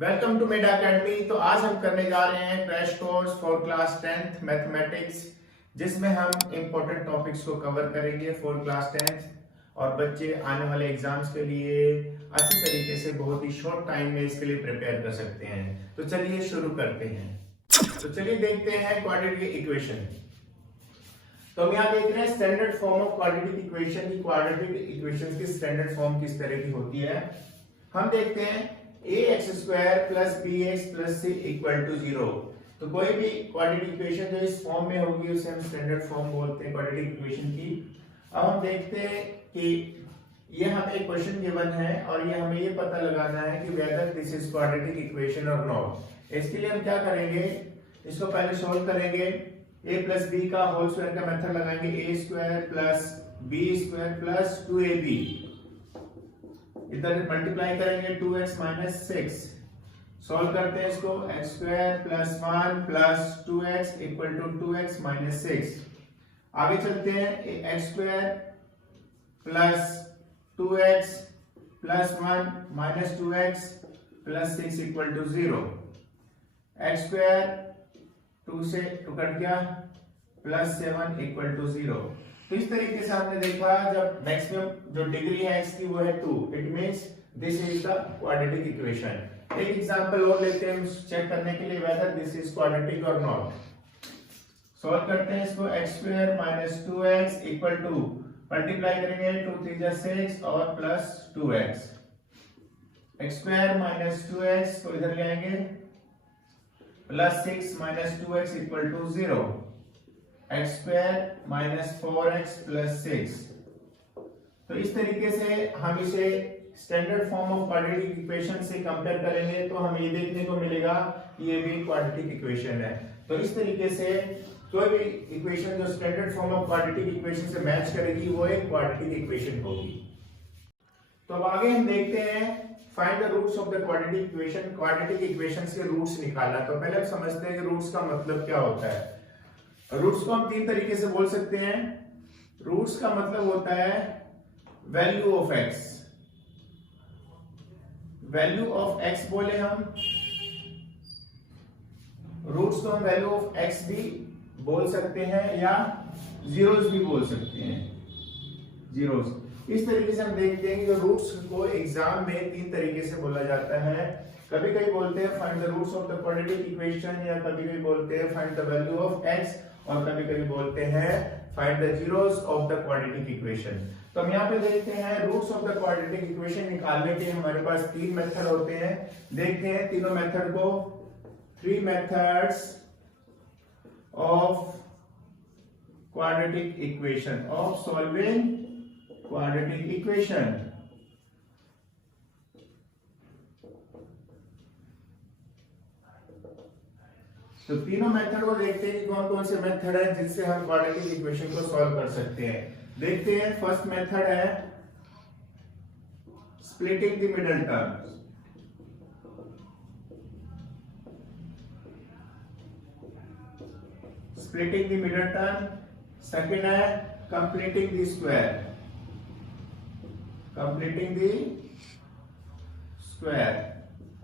Welcome to Meda academy. तो आज हम करने जा रहे हैं crash course for class 10th mathematics, जिसमें हम इंपॉर्टेंट टॉपिक्स को कवर करेंगे फॉर क्लास 10th और बच्चे आने वाले एग्जाम्स के लिए अच्छी तरीके से बहुत ही शॉर्ट टाइम में इसके लिए प्रिपेयर कर सकते हैं। तो चलिए शुरू करते हैं। तो चलिए देखते हैं क्वाड्रेटिक इक्वेशन। तो हम यहाँ देख रहे हैं standard form of quadratic equation की। क्वाड्रेटिक इक्वेशन की स्टैंडर्ड फॉर्म किस तरह की होती है हम देखते हैं। ax² plus bx plus c equal to 0। तो कोई भी क्वाड्रेटिक इक्वेशन जो इस फॉर्म में होगी उसे हम स्टैंडर्ड फॉर्म बोलते हैं क्वाड्रेटिक इक्वेशन की। अब हम देखते हैं कि ये हमें एक क्वेश्चन गिवन है और ये हमें ये पता लगाना है कि whether this is quadratic equation और नॉट। इसके लिए हम क्या करेंगे, इसको पहले सोल्व करेंगे। a प्लस बी का होल स्क्वायर का मेथड लगाएंगे। a² plus b² plus 2ab, इधर मल्टीप्लाई करेंगे 2x माइनस 6। सॉल्व करते हैं इसको। x² plus 1 plus 2x equal to 2x minus 6। आगे चलते हैं। x² plus 2x plus 1 minus 2x plus 6 equal to 0। x² 2 से 2 कट गया प्लस 7 इक्वल टू 0। तो इस तरीके से हमने देखा जब मैक्सिमम जो डिग्री है x की वो है 2, it means this is the quadratic equation. एक एग्जांपल और लेते हैं चेक करने के लिए वेदर दिस इज क्वाड्रेटिक और नॉट। सॉल्व करते हैं इसको। x² minus 2x equal to multiply करेंगे 2 3 जा 6 और plus 2x। x² minus 2x को इधर ले आएंगे plus 6 minus 2x equal to 0। x² minus 4x plus 6। तो इस तरीके से हम इसे standard form of quadratic equation से कंपेयर करेंगे तो हमें ये देखने को मिलेगा कि ये भी क्वाड्रेटिक इक्वेशन है। तो इस तरीके से कोई भी इक्वेशन जो standard form of quadratic equation से मैच करेगी वो एक क्वाड्रेटिक इक्वेशन होगी। तो अब आगे हम देखते हैं find the roots of the quadratic equation. Quadratic equation के रूट्स निकालना। तो पहले हम समझते हैं कि रूट्स का मतलब क्या होता है। रूट्स को हम तीन तरीके से बोल सकते हैं। रूट्स का मतलब होता है value of x। Value of x बोले हम। रूट्स को हम वैल्यू ऑफ x भी बोल सकते हैं या जीरोस भी बोल सकते हैं। जीरोस इस तरीके से हम देखते हैं कि रूट्स को एग्जाम में तीन तरीके से बोला जाता है। कभी कभी बोलते हैं find the roots of the quadratic equation, या कभी कभी बोलते हैं find the value of x, और कभी कभी बोलते हैं find the zeros of the quadratic equation. तो हम यहाँ पे देखते हैं roots of the quadratic equation निकालने के हमारे पास तीन मेथड होते हैं। देखते हैं तीनों मेथड को। 3 methods of quadratic equation, of solving quadratic equation. तो तीनों मेथड को देखते हैं कि कौन कौन से मेथड है जिससे हम क्वाड्रेटिक इक्वेशन को सॉल्व कर सकते हैं। देखते हैं फर्स्ट मेथड है splitting the middle term. Splitting the middle term. Second है completing the square. Completing the square.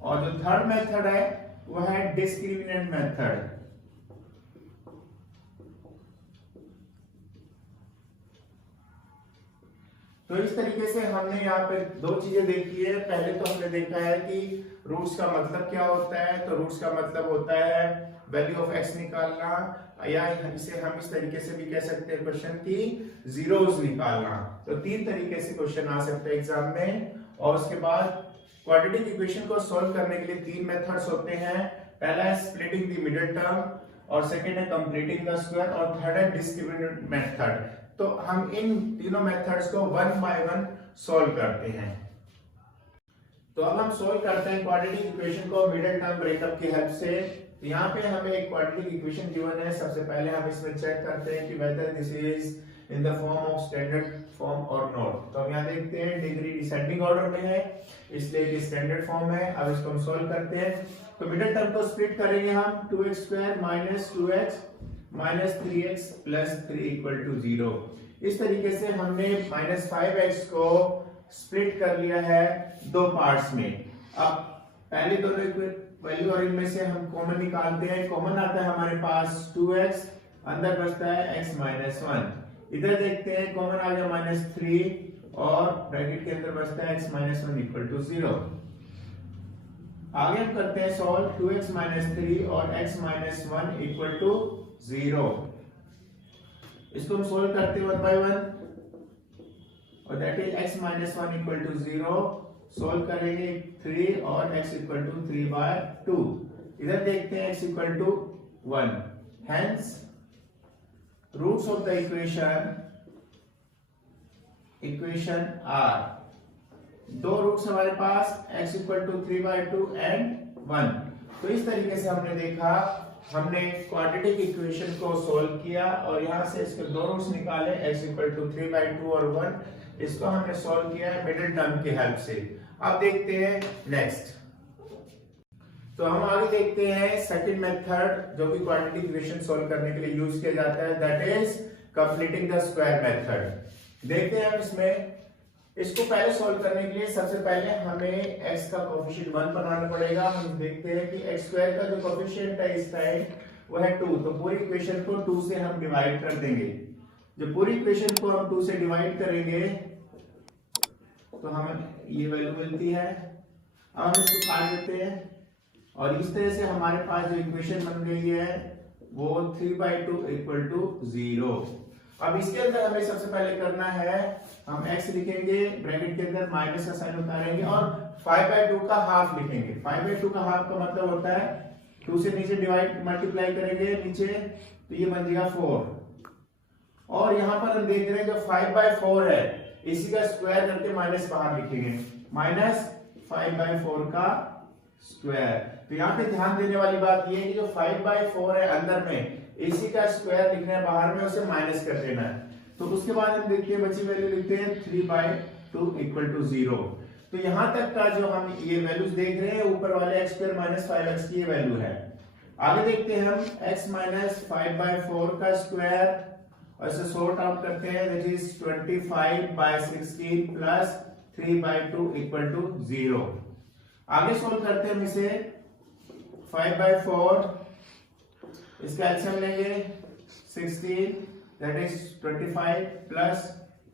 और जो थर्ड मेथड है वो है डिस्क्रिमिनेंट मेथड। तो इस तरीके से हमने यहाँ पे दो चीजें देखी है। पहले तो हमने देखा है कि रूट्स का मतलब क्या होता है। तो रूट्स का मतलब होता है वैल्यू ऑफ x निकालना, या इसे हम इस तरीके से भी कह सकते हैं क्वेश्चन की जीरोस निकालना। तो तीन तरीके से क्वेश्चन आ सकते हैं एग्जाम में। और उसके बाद क्वाड्रेटिक इक्वेशन को सॉल्व करने के लिए तीन मेथड्स होते हैं। पहला है स्प्लिटिंग द मिडिल टर्म, और सेकंड है कंप्लीटिंग द स्क्वायर, और थर्ड है डिस्क्रिमिनेंट मेथड। तो हम इन तीनों मेथड्स को वन बाय वन सॉल्व करते हैं। तो अब हम सॉल्व करते हैं क्वाड्रेटिक इक्वेशन को मिडिल टर्म ब्रेकअप की हेल्प से। तो यहाँ पे हमें एक क्वाड्रेटिक इक्वेशन गिवन है। सबसे पहले हम इसमें चेक करते हैं कि whether this is in the form of standard form और नॉट। तो हम यहाँ देखते हैं डिग्री डिसेंडिंग ऑर्डर में है, इसलिए कि स्टैंडर्ड फॉर्म है। अब इसको हम सॉल्व करते हैं। तो मिडिल टर्म को स्प्लिट करेंगे हम। 2x² minus 2x minus 3x plus 3 equal to 0। इस तरीके से हमने माइनस 5x को स्प्लिट कर लिया है दो पार्ट्स में। अब पहले दोनों वैल्यू और इनमें से हम कॉमन निकालते हैं। कॉमन आता है हमारे पास 2x, अंदर बचता है x माइनस 1। इधर देखते हैं कॉमन आ गया -3 और ब्रैकेट के अंदर बचता है x माइनस 1 इक्वल टू 0। आगे हम करते हैं सॉल्व 2x माइनस 3 और x माइनस 1 इक्वल टू 0। इसको हम सोल्व करते हैं 1 बाय 1 और that is x minus 1 equal to 0। Solve करेंगे 3 और x इक्वल टू 3 बाय 2। इधर देखते हैं x equal to 1। Hence roots of the equation are, दो रूट्स हमारे पास x equal to 3 by 2 and 1। तो इस तरीके से हमने देखा, हमने क्वाड्रेटिक इक्वेशन को सोल्व किया और यहां से इसके दो रूट्स निकाले x इक्वल टू 3 बाय 2 और 1। इसको हमने सोल्व किया है मिडिल टर्म की हेल्प से। अब देखते हैं नेक्स्ट। तो हम आगे देखते हैं सेकंड मेथड जो कि क्वाड्रेटिक इक्वेशन सोल्व करने के लिए यूज किया जाता है, that is completing the square method. देखते हैं हम इसमें, इसको पहले सोल्व करने के लिए सबसे पहले हमें x का कोएफिशिएंट 1 बनाना पड़ेगा। हम देखते हैं कि x स्क्वायर का जो कोएफिशिएंट है इस साइड वो है 2, तो पूरी इक्वेशन को 2 से हम डिवाइड कर देंगे। जब पूरी इक्वेशन को हम 2 से डिवाइड करेंगे तो हमें ये वैल्यू मिलती है। अब हम इसको काट देते हैं और इस तरह से हमारे पास जो इक्वेशन बन गई है वो 3/2 इक्वल टू 0। अब इसके अंदर हमें सबसे पहले करना है, हम x लिखेंगे, ब्रैकेट के अंदर माइनस का साइन उतारेंगे और 5/2 का हाफ लिखेंगे। 5/2 का हाफ का मतलब होता है 2 से नीचे डिवाइड मल्टीप्लाई करेंगे नीचे, तो ये बन जाएगा 4। और यहाँ पर हम देख रहे हैं जो 5/4 है इसी का स्क्वायर करके माइनस बाहर लिखेंगे, -5/4 का स्क्वायर। तो यहाँ पे ध्यान देने वाली बात ये है कि जो 5/4 है अंदर में, इसी का स्क्वायर लिखना है, बाहर में उसे माइनस कर देना है। तो उसके बाद हम देखते हैं बची वैल्यू लिखते हैं 3/2 इक्वल टू 0। तो यहाँ तक का जो हम ये वैल्यूज देख रहे हैं ऊपर वाले x² - 5x की वैल्यू है। आगे देखते हैं हम x - 5/4 का स्क्वायर और इसे सॉर्ट आउट करते हैं, that is 25/16 plus 3/2 equal to 0। आगे सोल्व करते हैं हम इसे 5/4, इसका एलसीएम लेंगे 16, that is 25 plus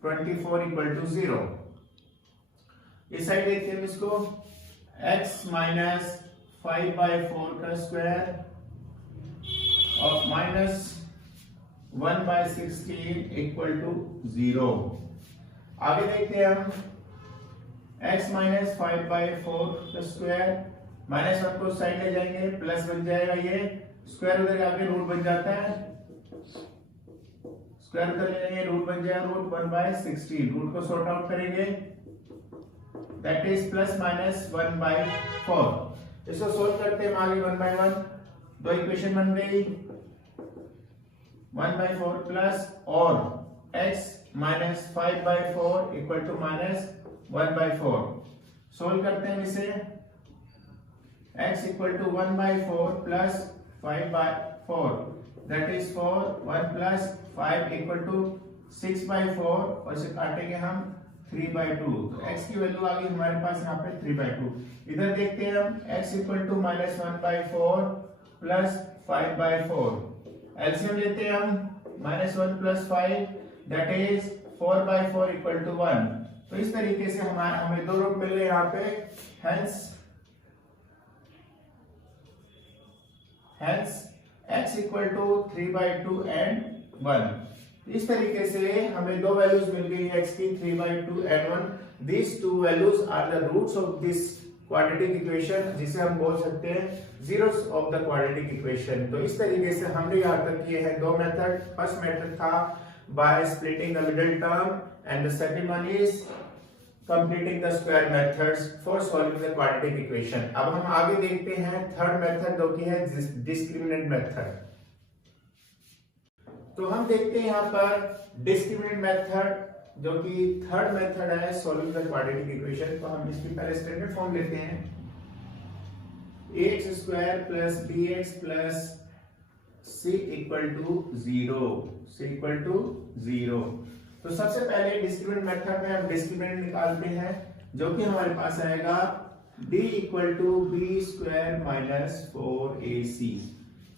24 equal to 0। इस साइड देखते हैं इसको, x माइनस 5/4 का स्क्वायर और माइनस 1/16 इक्वल टू 0। आगे देखते हैं हम x माइनस 5/4 का स्क्वायर, -1 को साइड ले जाएंगे, प्लस बन जाएगा, ये स्क्वायर उधर आके रूट बन जाता है, स्क्वायर उधर ले जाएंगे रूट बन जाएगा रूट 1/16। रूट को सॉर्ट आउट करेंगे, दैट इज प्लस माइनस 1/4। इसको सोल्व करते हैं आगे 1 बाय 1, दो इक्वेशन बन गई, 1/4 प्लस और x minus 5/4 equal to -1/4। Solve करते हैं इसे, x equal to 1/4 plus 5/4, that is 4, 1 plus 5 equal to 6/4 और इसे काटेंगे हम 3/2। तो x की वैल्यू आ गई हमारे पास यहाँ पे 3/2। इधर देखते हैं हम x equal to -1/4 plus 5/4, LCM लेते हैं हम, -1 plus 5 that is 4/4 equal to 1। तो इस तरीके से हमें दो रूट मिल गए यहाँ पे, hence x equal to 3/2 and 1। इस तरीके से हमें दो वैल्यूज मिल गई x की 3/2 and 1। These two values are the roots of this quadratic equation, जिसे हम बोल सकते हैं zeros of the quadratic equation। तो इस तरीके से हमने यहाँ तक किए हैं दो मेथड। फर्स्ट मेथड था by splitting the middle term and the second one is completing the square methods for solving the quadratic equation। अब हम आगे देखते हैं थर्ड मेथड जो कि है discriminant method। तो हम देखते हैं यहाँ पर discriminant method जो कि थर्ड मेथड है सॉल्विंग द क्वाड्रेटिक इक्वेशन। तो हम इसकी पहले स्टैंडर्ड फॉर्म लेते हैं, ax² plus bx plus c equal to 0। तो सबसे पहले डिस्क्रिमिनेंट मेथड में हम डिस्क्रिमिनेंट निकालते हैं, जो कि हमारे पास आएगा d equal to b square minus 4ac।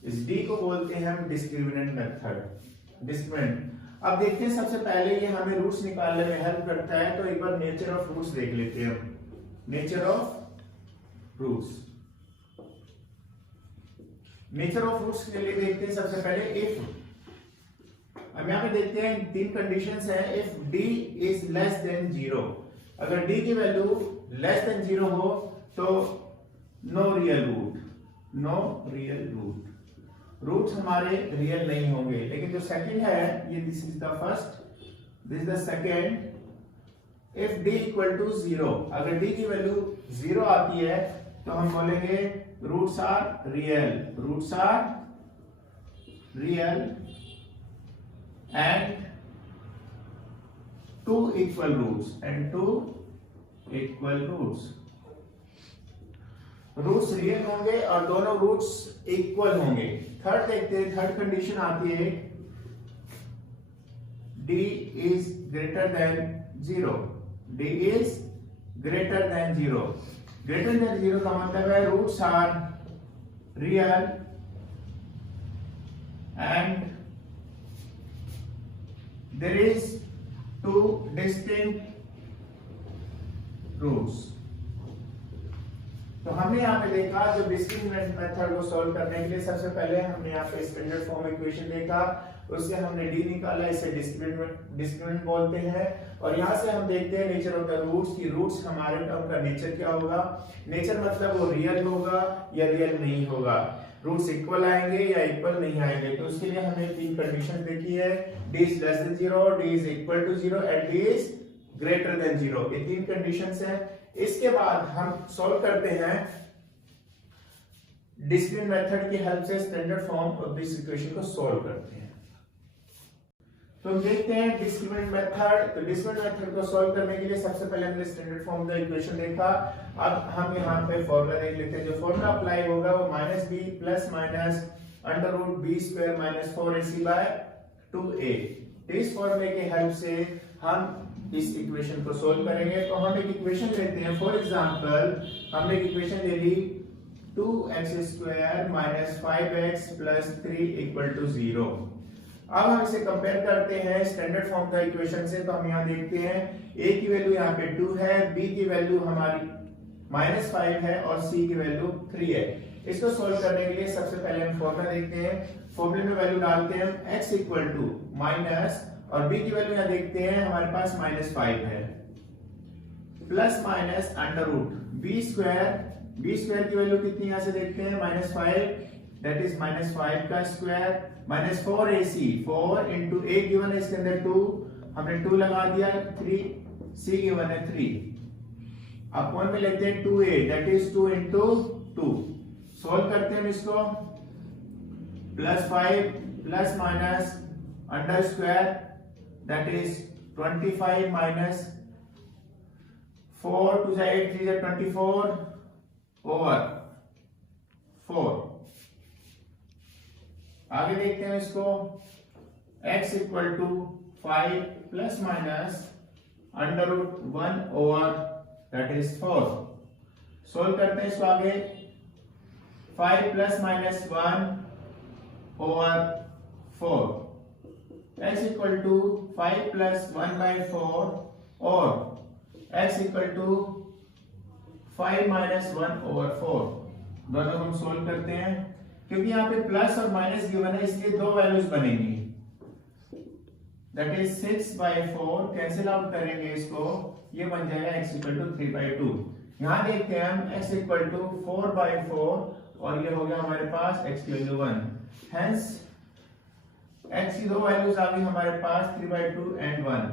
इस d को बोलते हैं हम डिस्क्रिमिनेंट मेथड। डिस्क्रिमिनेंट, अब देखते हैं सबसे पहले ये हमें रूट्स निकालने में हेल्प करता है, तो एक बार नेचर ऑफ रूट्स देख लेते हैं हम। Nature of roots, nature of roots के लिए देखते हैं सबसे पहले इफ, अब यहां पे देखते हैं तीन कंडीशंस हैं। If d is less than 0, अगर d की वैल्यू लेस देन 0 हो तो no real root, no real root, roots हमारे रियल नहीं होंगे। लेकिन जो सेकंड है ये, this is the first, this is the second. If d equal to 0, अगर d की वैल्यू 0 आती है तो हम बोलेंगे roots are real, roots are real and two equal roots, and two equal roots, roots real होंगे और दोनों रूट्स इक्वल होंगे। थर्ड देखते हैं, थर्ड कंडीशन आती है d is greater than 0, d is greater than 0, greater than 0 का मतलब है roots are real and there is two distinct roots। तो हमने यहाँ पे देखा जो डिस्क्रिमिनेंट मेथड को सॉल्व करने के लिए सबसे पहले हमने यहाँ पे स्टैंडर्ड फॉर्म इक्वेशन देखा, उससे हमने d निकाला, इसे डिस्क्रिमिनेंट बोलते हैं। और यहाँ से हम देखते हैं नेचर ऑफ द रूट्स की, रूट्स हमारे टर्म का नेचर क्या होगा। नेचर मतलब वो रियल होगा या रियल नहीं होगा, रूट्स इक्वल आएंगे या इक्वल नहीं आएंगे। तो उसके लिए हमने तीन कंडीशन देखी है, d is less than 0, d is equal to 0 and d is greater than 0। ये तीन कंडीशंस हैं। इसके बाद हम सॉल्व करते हैं डिस्क्रिमिनेंट मेथड की हेल्प से standard form of this equation को सॉल्व करते हैं। तो देखते हैं डिस्क्रिमिनेंट मेथड। तो डिस्क्रिमिनेंट मेथड को सॉल्व करने के लिए सबसे पहले हमने स्टैंडर्ड फॉर्म का इक्वेशन देखा। अब हम यहाँ पे फॉर्मूला देख लेते हैं। जो फॉर्मूला अप्लाई होगा वो -b plus minus under root b square minus 4ac by 2a। इस फॉर्मूले की हेल्प से हम इस इक्वेशन को सॉल्व करेंगे। तो हम एक इक्वेशन लेते हैं। फॉर एग्जांपल हमने एक इक्वेशन ले ली 2x square minus 5x plus 3 equal to 0। अब हम इसे कंपेयर करते हैं स्टैंडर्ड फॉर्म का इक्वेशन से। तो हम यहाँ देखते हैं a की वैल्यू यहाँ पे 2 है, b की वैल्यू हमारी -5 है और c की वैल्यू 3 है। इसको सॉल्व करने के लिए सबसे पहले हम फॉर्मूला देखते हैं। फॉर्मूले में वैल्यू डालते हैं x इक्वल टू माइनस, और b की वैल्यू यहाँ देखते हैं हमारे पास -5 है, plus minus under root b square की वैल्यू कितनी यहाँ से देखते हैं -5, दैट इज -5 का square minus 4ac, 4 into a given है इसके अंदर 2, हमने 2 लगा दिया, 3 c गिवन है 3, अपॉन में लेते हैं 2a that is 2 into 2। Solve करते हैं इसको, +5 plus minus under square that is 25 minus 4 2 8 3 24 over 4। आगे देखते हैं इसको, x equal to 5 plus minus under root 1 over that is 4। Solve करते हैं इसको आगे, 5 plus minus 1 over 4, x equal to 5 plus 1 by 4 और x equal to 5 minus 1 over 4। दोनों हम सोल्व करते हैं। क्योंकि यहाँ पे प्लस और माइनस गिवन है इसलिए दो वैल्यूज बनेंगी, दैट इज 6/4। कैंसिल आउट करेंगे इसको, ये बन जाएगा x इक्वल टू 3/2। यहाँ देखते हैं हम x इक्वल टू 4/4 और ये हो गया हमारे पास x की वैल्यू 1। हेंस x की दो वैल्यूज आ गई हमारे पास 3/2 एंड 1।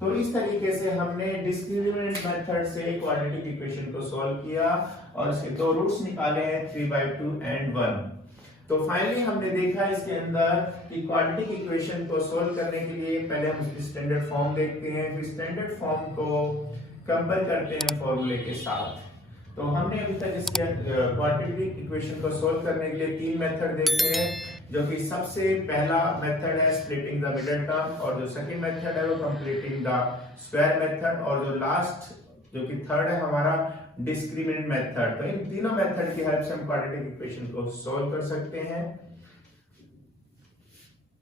तो इस तरीके से हमने डिस्क्रिमिनेंट मेथड से क्वाड्रेटिक इक्वेशन को सॉल्व किया और इसके दो रूट्स निकाले हैं 3/2 एंड 1। तो फाइनली हमने देखा इसके अंदर कि क्वाड्रेटिक इक्वेशन को सॉल्व करने के लिए पहले हम स्टैंडर्ड फॉर्म देखते हैं, फिर स्टैंडर्ड फॉर्म को कंपेयर करते हैं फॉर्मूले के साथ। तो हमने अभी तक इसके क्वाड्रेटिक इक्वेशन को सॉल्व करने के लिए तीन मेथड देखते हैं, जो कि सबसे पहला मेथड है स्प्लिटिंग द मिडिल टर्म, और जो सेकंड मेथड है वो कंप्लीटिंग द स्क्वायर मेथड, और जो लास्ट जो कि थर्ड है हमारा डिस्क्रिमिनेंट मेथड। तो इन तीनों मेथड की हेल्प से हम क्वाड्रेटिक इक्वेशन को सॉल्व कर सकते हैं।